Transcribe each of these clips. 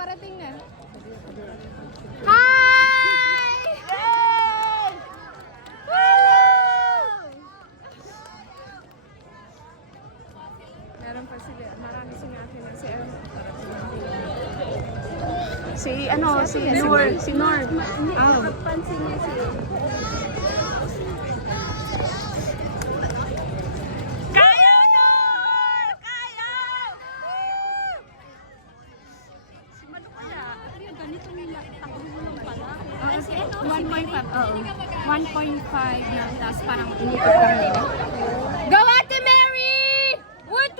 Parating na. Hi! Yay! Woo! Meron pa sila. Marami sila akin na si Nor. Pansin niya siya. Oo. 1.5 lang, tapos parang inikot lang nila. Go Ate Mary! Woot!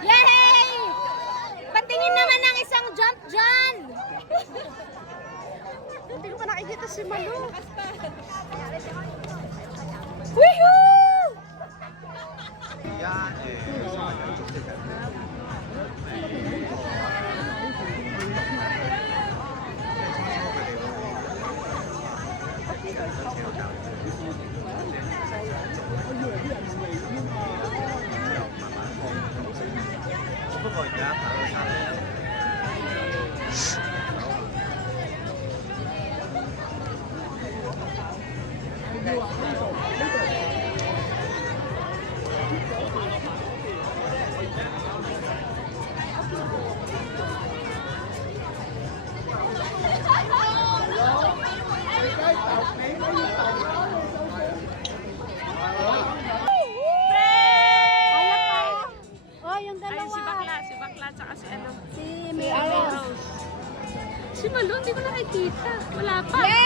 Yay! Patingin naman ng isang jump dyan! Hindi ko pa nakikita si Malu. Woohoo! Si Malu, hindi ko nakikita. Wala pa. Yay!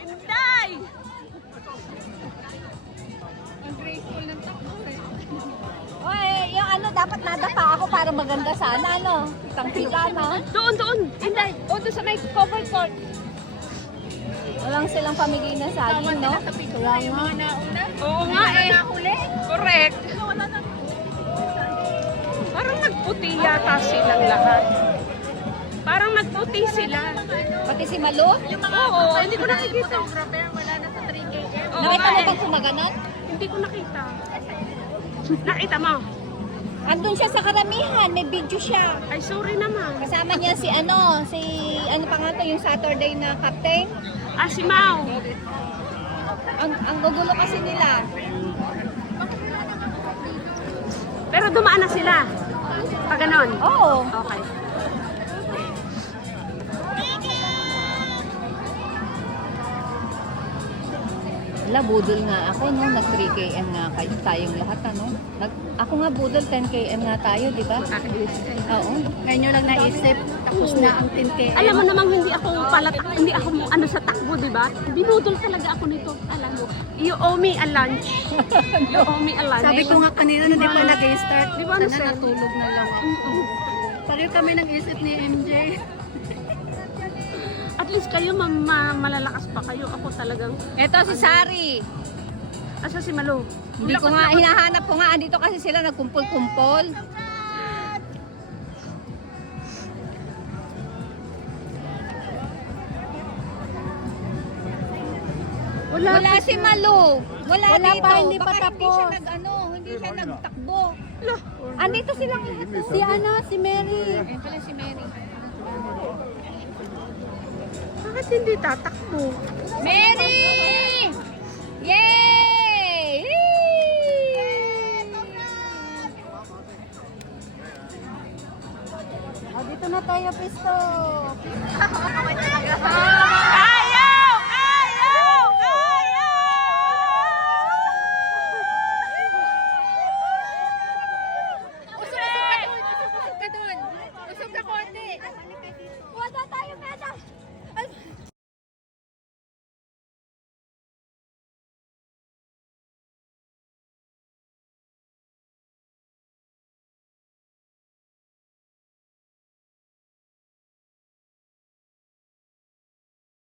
Inday! Ang graceful ng takbo eh. Oy, yung ano, dapat nadapa ako para maganda sana, ano? Isang pila na. Doon. Inday. O, doon sa may cover court. Walang silang pamigay na saging, no? Wala nga. Oo nga eh. Correct. Parang nagputi yata silang lahat. Parang nagputi sila. Pati si Malu? Oo, hindi ko nakikita. Wala na sa 3KM. Oo Nakita nga mo eh. bang kumaganon? Hindi ko nakita. Nakita mo? Andun siya sa karamihan, may video siya. Ay, sorry naman. Kasama niya si ano pa nga to, yung Saturday na captain. Si Mau. Ang gugulo kasi nila. Pero dumaan na sila. Pag ganon. Oo. Okay. Wala, budol nga ako, no? Nag 3KM nga kayo, tayong lahat, ano? Ako nga budol, 10KM nga tayo, di ba? Oo. Ngayon nyo lang naisip, tapos na ang 10KM. Alam mo namang hindi ako ano sa takbo, di ba? Binudol talaga ako nito. Alam mo, you owe me a lunch. You owe me a lunch. Sabi ko nga kanina, hindi pa nag-start. Di ba, Sana Sir? natulog na lang ako. Pareho kami ng isip ni MJ. At least kayo, malalakas pa kayo. Ako talagang... Ito si Sari. Asa si Malu? Hindi ko nga, hinahanap ko nga. Andito kasi sila nagkumpol-kumpol. Wala si Malu. Wala dito. pa, hindi pa Baka tapos. hindi siya nagtakbo. Andito silang lahat. Si Mary. Ayun pala si Mary. Bakit hindi tatakbo? Mary! Yay! tayo, pisto. Kamay talaga.